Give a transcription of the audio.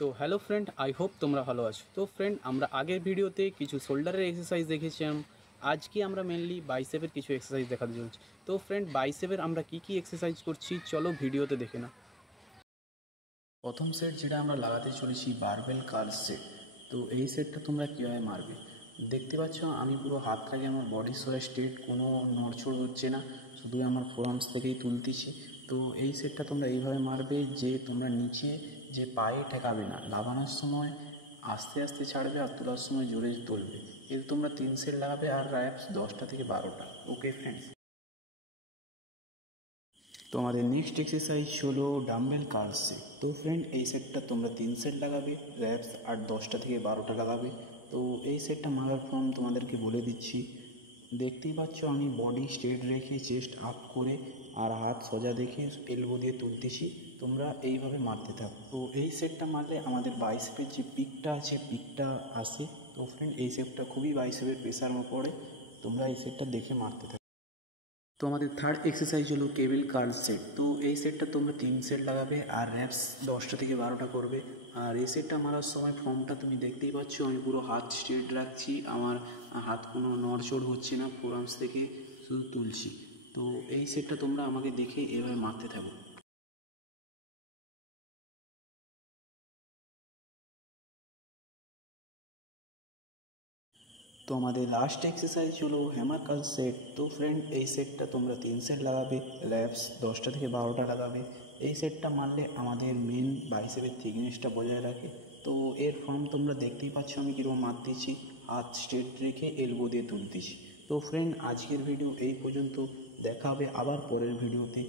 তো hello friend, I hope তোমরা ভালো আছো। তো ফ্রেন্ড, আমরা আগের ভিডিওতে কিছু শোল্ডারের এক্সারসাইজ দেখেছিলাম। আজকে আমরা মেনলি বাইসেপের কিছু এক্সারসাইজ দেখাতে চলছি। তো ফ্রেন্ড, বাইসেপের আমরা কি কি এক্সারসাইজ করছি চলো ভিডিওতে দেখে না। প্রথম সেট যেটা আমরা লাগাতে চলেছি বারবেল কার্ল সেট। তো এই সেটটা তোমরা কীভাবে মারবে দেখতে পাচ্ছ। আমি পুরো হাতটাকে আমার বডি সরে স্ট্রেট, কোনো নড়চড় হচ্ছে না, শুধু আমার ফোরামস থেকেই তুলতেছি। তো এই সেটটা তোমরা এইভাবে মারবে যে তোমরা নিচে যে পায়ে ঠেকাবে না, লাগানোর সময় আস্তে আস্তে ছাড়বে আর তোলার সময় জোরে তুলবে। এর তোমরা 3 সেট লাগাবে আর র্যাপস 10টা থেকে 12টা। ওকে ফ্রেন্ডস, তো আমাদের নেক্সট এক্সারসাইজ হলো ডাম্বেল কার্ল সেট। তো ফ্রেন্ড, এই সেটটা তোমরা 3 সেট লাগাবে, র্যাপস আর 10টা থেকে 12টা লাগাবে। তো এই সেটটা মারার ফর্ম তোমাদেরকে বলে দিচ্ছি। দেখতেই পাচ্ছ আমি বডি স্ট্রেট রেখে চেস্ট আপ করে আর হাত সোজা দেখে এলবো দিয়ে তুলতেছি। তোমরা এইভাবে মারতে থাকো। তো এই সেটটা মারলে আমাদের বাইসেপের যে পিকটা আছে পিকটা আসে। তো ফ্রেন্ড, এই সেটটা খুবই বাইসেপের প্রেসার পড়ে, তোমরা এই সেটটা দেখে মারতে থাকো। তো আমাদের থার্ড এক্সারসাইজ হলো কেবল কার্ল সেট। তো এই সেটটা তোমরা 3 সেট লাগাবে আর র্যাপস 10টা থেকে 12টা করবে। আর এই সেটটা মারার সময় ফর্মটা তুমি দেখতেই পাচ্ছ, আমি পুরো হাত স্ট্রেট রাখছি, আমার হাত কোনো নড়চড় হচ্ছে না, ফোরামস থেকে শুধু তুলছি। তো এই সেটটা তোমরা আমাকে দেখে এভাবে মারতে থাকো। তো আমাদের লাস্ট এক্সারসাইজ হলো হ্যামার কার্ল সেট। তো ফ্রেন্ড, এই সেটটা তোমরা 3 সেট লাগাবে, র্যাপস 10টা থেকে 12টা লাগাবে। এই সেটটা মারলে আমাদের মেন বাইসেপের থিকনেসটা বজায় রাখে। তো এর ফর্ম তোমরা দেখতেই পাচ্ছ আমি কীরকম মারতেছি, হাত স্ট্রেট রেখে এলবো দিয়ে তুলতেছি। তো ফ্রেন্ড, আজকের ভিডিও এই পর্যন্ত, দেখা হবে আবার পরের ভিডিওতে।